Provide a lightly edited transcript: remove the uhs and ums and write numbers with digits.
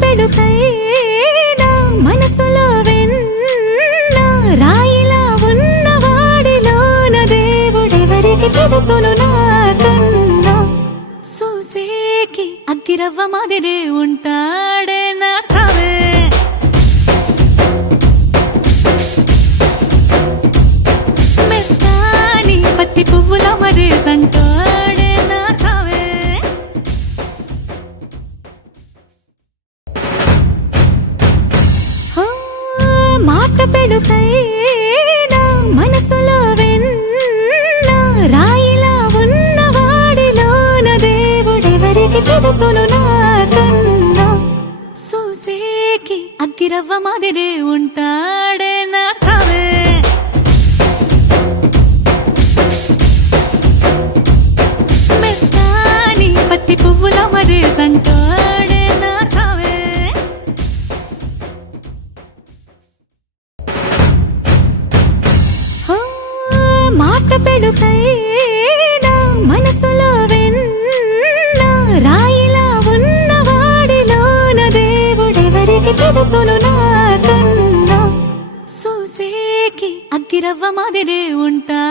పెడుసైనా మనసులో వెన్న రాయిలా ఉన్నవాడిలోన దేవుడెవరికి తెలుసును నాకన్నా చూసేకి అగ్గిరవ్వ మాదిరే ఉంటాడే నా సావే మెత్తాని పత్తి పువ్వుల మరేసంటాడే నా సావే మాట పెడుసైనా మనసులో వెన్న రాయిలా ఉన్నవాడిలోన దేవుడెవరికి తెలుసును నాకన్నా చూసేకి అగ్గిరవ్వ మాదిరే ఉంటాడే నా సావే మెత్తాని పత్తి పువ్వుల మరేసంటాడే నా సావే మాట పెడుసైనా మనసులో వెన్న రాయిలా ఉన్నవాడిలోన దేవుడెవరికి తెలుసును నాకన్నా చూసేకి అగ్గిరవ్వ మాదిరే ఉంటా